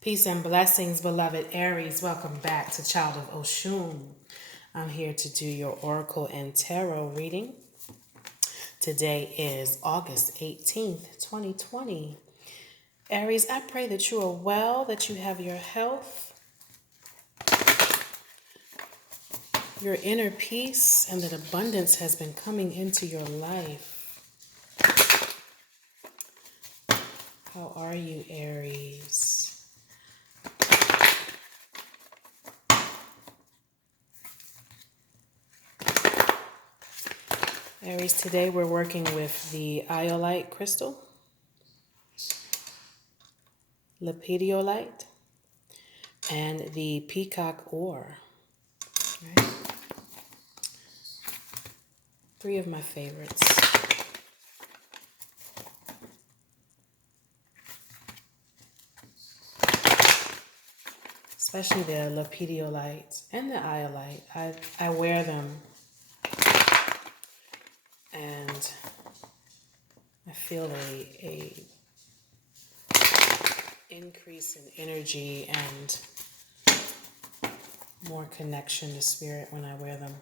Peace and blessings, beloved Aries. Welcome back to Child of Oshun. I'm here to do your Oracle and Tarot reading. Today is August 18th, 2020. Aries, I pray that you are well, that you have your health, your inner peace, and that abundance has been coming into your life. How are you, Aries? Aries, today we're working with the iolite crystal, lepidolite, and the peacock ore. Right? Three of my favorites. Especially the lepidolite and the iolite. I wear them and I feel a increase in energy and more connection to spirit when I wear them.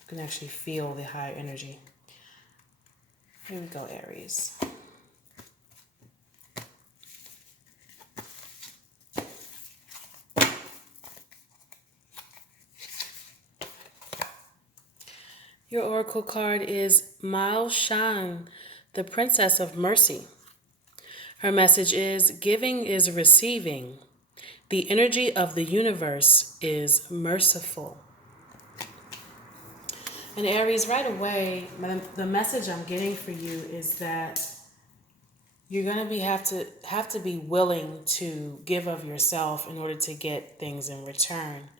You can actually feel the higher energy. Here we go, Aries. Your oracle card is Oshun, the Princess of Mercy. Her message is, giving is receiving. The energy of the universe is merciful. And Aries, right away, the message I'm getting for you is that you're going to have to be willing to give of yourself in order to get things in return.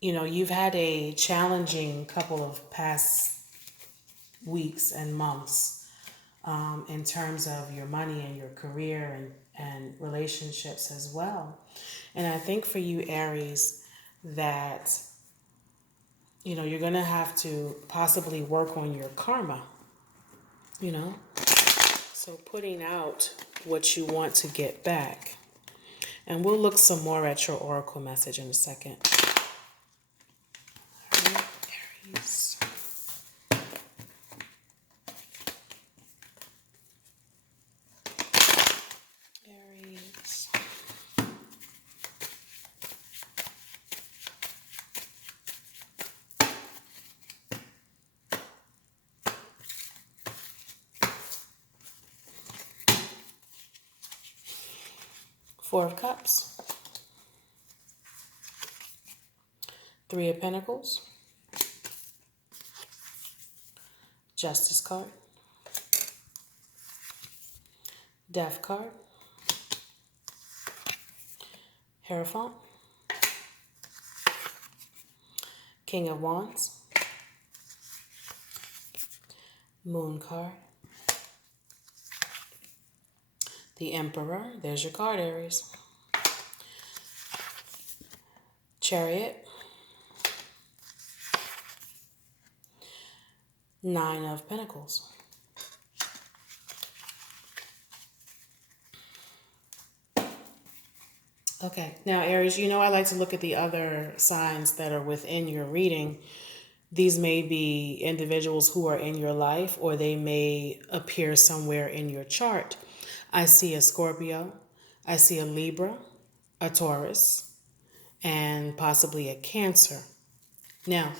You know, you've had a challenging couple of past weeks and months in terms of your money and your career and relationships as well. And I think for you, Aries, that, you know, you're going to have to possibly work on your karma, you know? So putting out what you want to get back. And we'll look some more at your oracle message in a second. All right, Aries. Aries. Four of Cups. Three of Pentacles. Justice card. Death card. Hierophant. King of Wands. Moon card. The Emperor. There's your card, Aries. Chariot. Nine of Pentacles. Okay, now Aries, you know I like to look at the other signs that are within your reading. These may be individuals who are in your life, or they may appear somewhere in your chart. I see a Scorpio, I see a Libra, a Taurus, and possibly a Cancer. Now,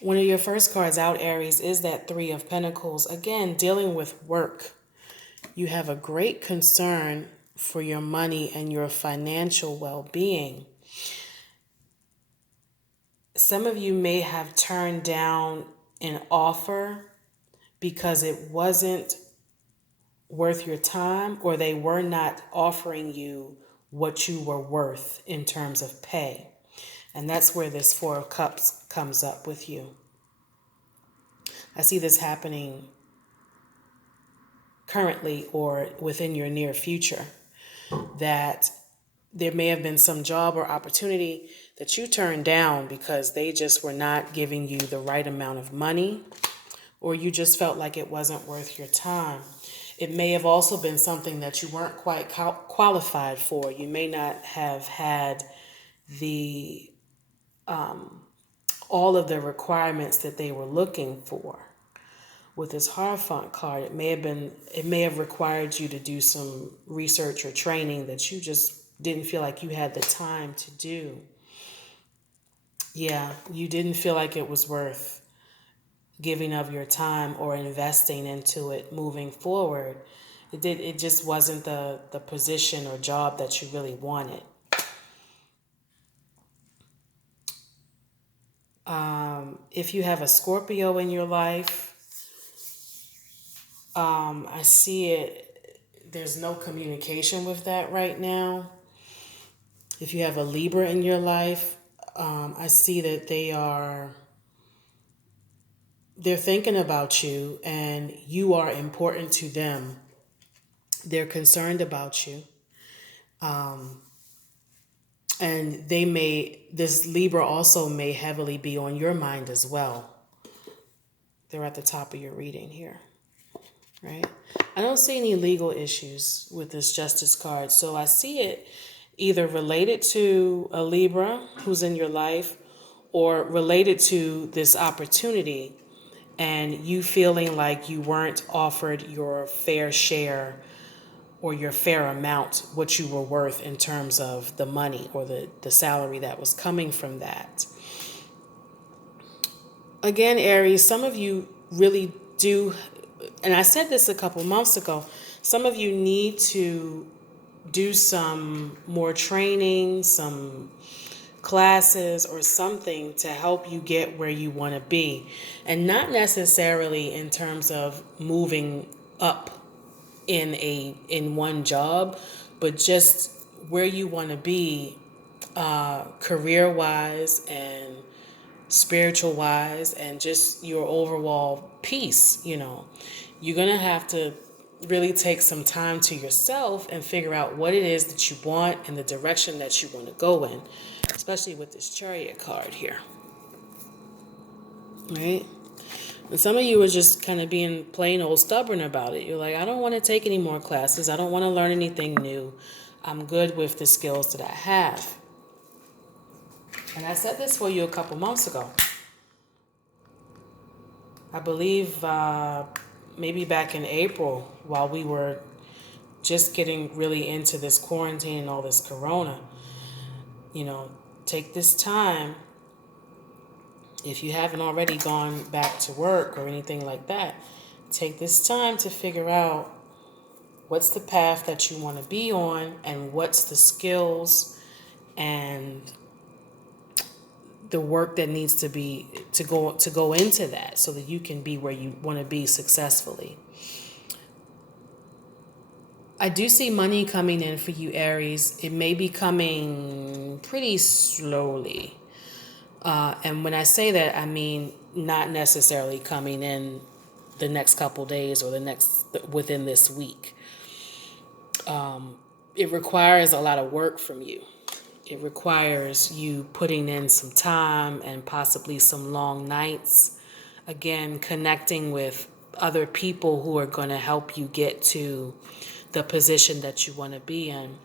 one of your first cards out, Aries, is that Three of Pentacles. Again, dealing with work. You have a great concern for your money and your financial well-being. Some of you may have turned down an offer because it wasn't worth your time, or they were not offering you what you were worth in terms of pay. And that's where this Four of Cups comes up with you. I see this happening currently or within your near future, that there may have been some job or opportunity that you turned down because they just were not giving you the right amount of money, or you just felt like it wasn't worth your time. It may have also been something that you weren't quite qualified for. You may not have had the all of the requirements that they were looking for. With this Hierophant card, it may have required you to do some research or training that you just didn't feel like you had the time to do. Yeah, you didn't feel like it was worth giving of your time or investing into it moving forward. It just wasn't the position or job that you really wanted. If you have a Scorpio in your life, I see it, there's no communication with that right now. If you have a Libra in your life, I see that they're thinking about you and you are important to them. They're concerned about you. And this Libra also may heavily be on your mind as well. They're at the top of your reading here, right? I don't see any legal issues with this Justice card. So I see it either related to a Libra who's in your life or related to this opportunity and you feeling like you weren't offered your fair share or your fair amount, what you were worth in terms of the money or the salary that was coming from that. Again, Aries, some of you really do, and I said this a couple months ago, some of you need to do some more training, some classes or something to help you get where you want to be. And not necessarily in terms of moving up in one job, but just where you want to be career wise and spiritual wise and just your overall peace. You're going to have to really take some time to yourself and figure out what it is that you want and the direction that you want to go in, especially with this Chariot card here, right? And some of you are just kind of being plain old stubborn about it. You're like, I don't want to take any more classes. I don't want to learn anything new. I'm good with the skills that I have. And I said this for you a couple months ago. I believe maybe back in April, while we were just getting really into this quarantine and all this corona, take this time. If you haven't already gone back to work or anything like that, take this time to figure out what's the path that you want to be on and what's the skills and the work that needs to be to go into that so that you can be where you want to be successfully. I do see money coming in for you, Aries. It may be coming pretty slowly. And when I say that, I mean not necessarily coming in the next couple days or within this week. It requires a lot of work from you. It requires you putting in some time and possibly some long nights. Again, connecting with other people who are going to help you get to the position that you want to be in.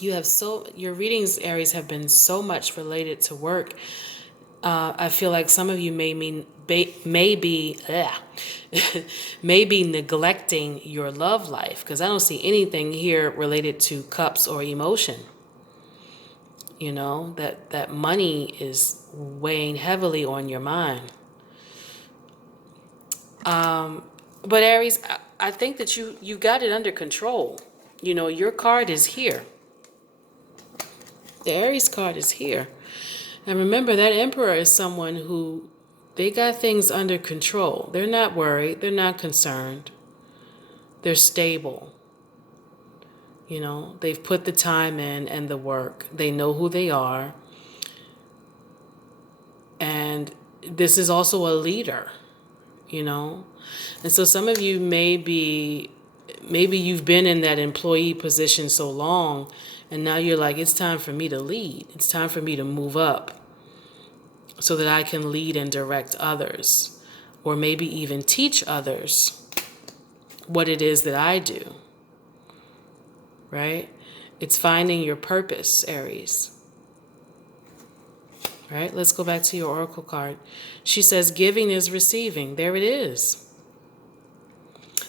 Your readings, Aries, have been so much related to work. I feel like some of you may be neglecting your love life, because I don't see anything here related to cups or emotion. That money is weighing heavily on your mind. But Aries, I think that you got it under control. Your card is here. The Aries card is here. And remember, that Emperor is someone who, they got things under control. They're not worried. They're not concerned. They're stable. They've put the time in and the work. They know who they are. And this is also a leader, And so some of you maybe you've been in that employee position so long, and now you're like, it's time for me to lead. It's time for me to move up so that I can lead and direct others. or maybe even teach others what it is that I do, right? It's finding your purpose, Aries. Right? Let's go back to your oracle card. She says, giving is receiving. There it is.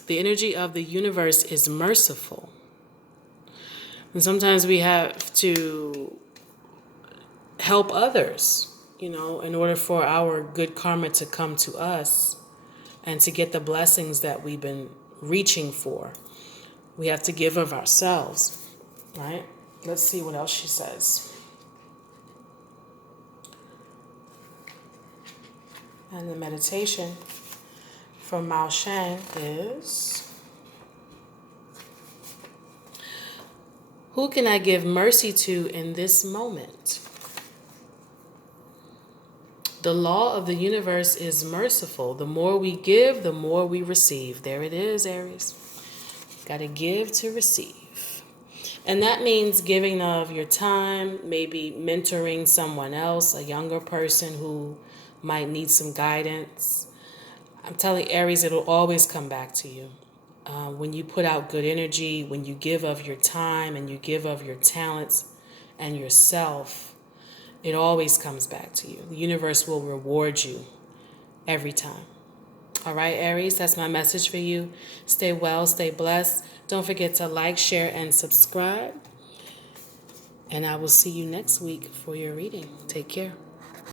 The energy of the universe is merciful. And sometimes we have to help others, in order for our good karma to come to us and to get the blessings that we've been reaching for. We have to give of ourselves, right? Let's see what else she says. And the meditation from Mao Shang is, who can I give mercy to in this moment? The law of the universe is merciful. The more we give, the more we receive. There it is, Aries. Got to give to receive. And that means giving of your time, maybe mentoring someone else, a younger person who might need some guidance. I'm telling Aries, it'll always come back to you. When you put out good energy, when you give of your time and you give of your talents and yourself, it always comes back to you. The universe will reward you every time. All right, Aries, that's my message for you. Stay well, stay blessed. Don't forget to like, share, and subscribe. And I will see you next week for your reading. Take care.